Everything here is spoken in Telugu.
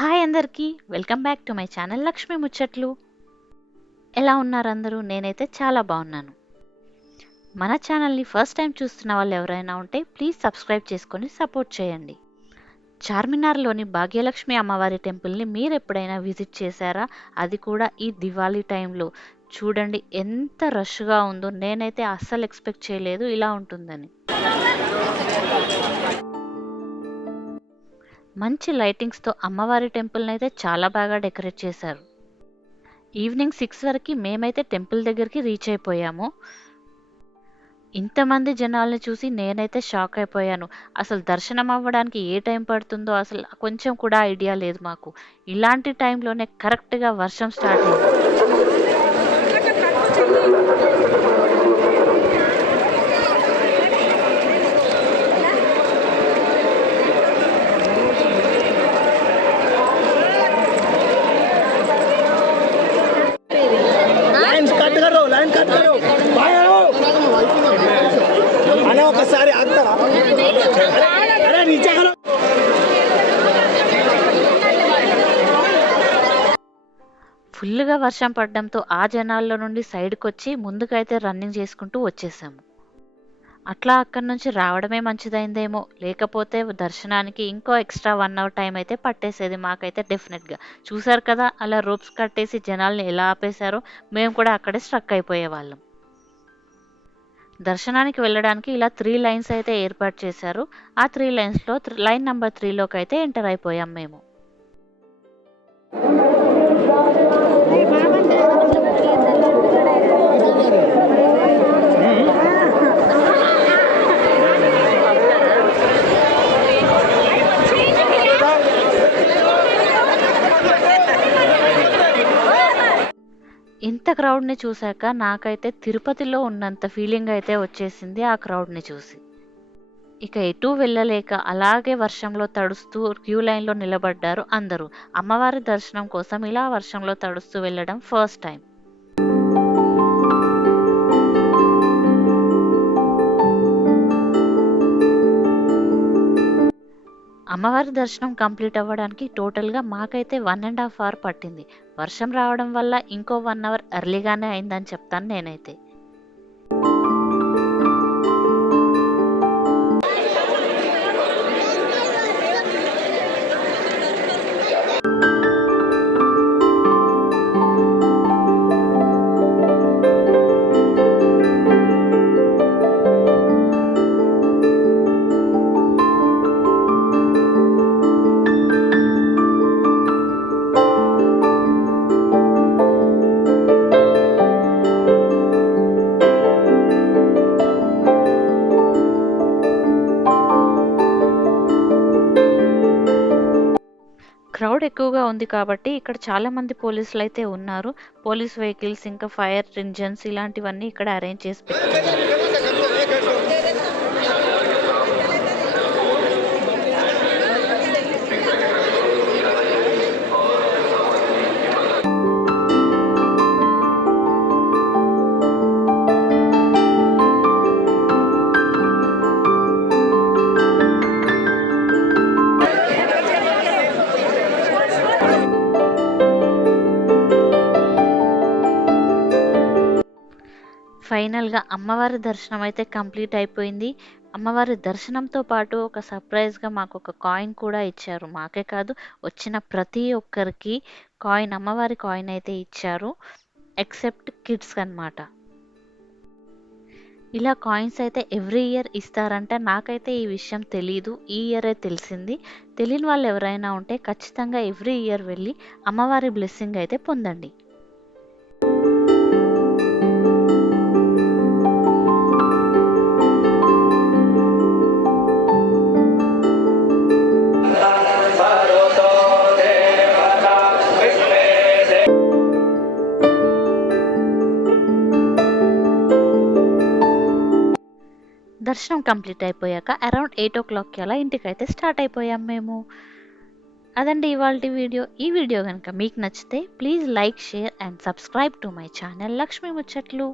హాయ్ అందరికీ welcome back to my channel Lakshmi ముచ్చట్లు. ఎలా ఉన్నారు అందరూ? నేనైతే చాలా బాగున్నాను. మన ఛానల్ని ఫస్ట్ టైం చూస్తున్న వాళ్ళు ఎవరైనా ఉంటే ప్లీజ్ సబ్స్క్రైబ్ చేసుకొని సపోర్ట్ చేయండి. చార్మినార్లోని భాగ్యలక్ష్మి అమ్మవారి టెంపుల్ని మీరు ఎప్పుడైనా విజిట్ చేశారా? అది కూడా ఈ దివాళీ టైంలో. చూడండి ఎంత రష్గా ఉందో. నేనైతే అస్సలు ఎక్స్పెక్ట్ చేయలేదు ఇలా ఉంటుందని. మంచి లైటింగ్స్తో అమ్మవారి టెంపుల్ని అయితే చాలా బాగా డెకరేట్ చేశారు. ఈవినింగ్ 6 వరకు మేమైతే టెంపుల్ దగ్గరికి రీచ్ అయిపోయాము. ఇంతమంది జనాల్ని చూసి నేనైతే షాక్ అయిపోయాను. అసలు దర్శనం అవ్వడానికి ఏ టైం పడుతుందో అసలు కొంచెం కూడా ఐడియా లేదు మాకు. ఇలాంటి టైంలోనే కరెక్ట్గా వర్షం స్టార్ట్ అయింది. ఒకసారి ఫుల్గా వర్షం పడడంతో ఆ జనాల్లో నుండి సైడ్కి వచ్చి ముందుకైతే రన్నింగ్ చేసుకుంటూ వచ్చేసాము. అట్లా అక్కడి నుంచి రావడమే మంచిదైందేమో, లేకపోతే దర్శనానికి ఇంకో ఎక్స్ట్రా 1 అవర్ టైం అయితే పట్టేసేది మాకైతే డెఫినెట్గా. చూసారు కదా అలా రోప్స్ కట్టేసి జనాల్ని ఎలా ఆపేశారో. మేము కూడా అక్కడే స్ట్రక్ అయిపోయేవాళ్ళం. దర్శనానికి వెళ్ళడానికి ఇలా 3 లైన్స్ అయితే ఏర్పాటు చేశారు. ఆ 3 లైన్స్లో లైన్ నెంబర్ 3లోకి అయితే ఎంటర్ అయిపోయాం మేము. ఇంత క్రౌడ్ని చూశాక నాకైతే తిరుపతిలో ఉన్నంత ఫీలింగ్ అయితే వచ్చేసింది ఆ క్రౌడ్ని చూసి. ఇక ఎటూ వెళ్ళలేక అలాగే వర్షంలో తడుస్తూ క్యూ లైన్లో నిలబడ్డారు అందరూ. అమ్మవారి దర్శనం కోసం ఇలా వర్షంలో తడుస్తూ వెళ్ళడం ఫస్ట్ టైం. అమ్మవారి దర్శనం కంప్లీట్ అవ్వడానికి టోటల్గా మాకైతే 1.5 అవర్ పట్టింది. వర్షం రావడం వల్ల ఇంకో 1 అవర్ ఎర్లీగానే అయిందని చెప్తాను నేనైతే. క్రౌడ్ ఎక్కువగా ఉంది కాబట్టి ఇక్కడ చాలా మంది పోలీసులు అయితే ఉన్నారు. పోలీస్ వెహికల్స్ ఇంకా ఫైర్ ఇంజన్స్ ఇలాంటివన్నీ ఇక్కడ అరేంజ్ చేసి పెట్టుకున్నారు. ఫైనల్గా అమ్మవారి దర్శనం అయితే కంప్లీట్ అయిపోయింది. అమ్మవారి దర్శనంతో పాటు ఒక సర్ప్రైజ్గా మాకు ఒక కాయిన్ కూడా ఇచ్చారు. మాకే కాదు, వచ్చిన ప్రతి ఒక్కరికి కాయిన్, అమ్మవారి కాయిన్ అయితే ఇచ్చారు. ఎక్సెప్ట్ కిడ్స్ అన్నమాట. ఇలా కాయిన్స్ అయితే ఎవ్రీ ఇయర్ ఇస్తారంట. నాకైతే ఈ విషయం తెలీదు, ఈ ఇయరే తెలిసింది. తెలియని వాళ్ళు ఎవరైనా ఉంటే ఖచ్చితంగా ఎవ్రీ ఇయర్ వెళ్ళి అమ్మవారి బ్లెస్సింగ్ అయితే పొందండి. దర్శనం కంప్లీట్ అయిపోయాక అరౌండ్ 8 o'clockకి అలా ఇంటికైతే స్టార్ట్ అయిపోయాం మేము. అదండి ఇవాల్టి వీడియో. ఈ వీడియో కనుక మీకు నచ్చితే please like, share and subscribe to my channel Lakshmi ముచ్చట్లు.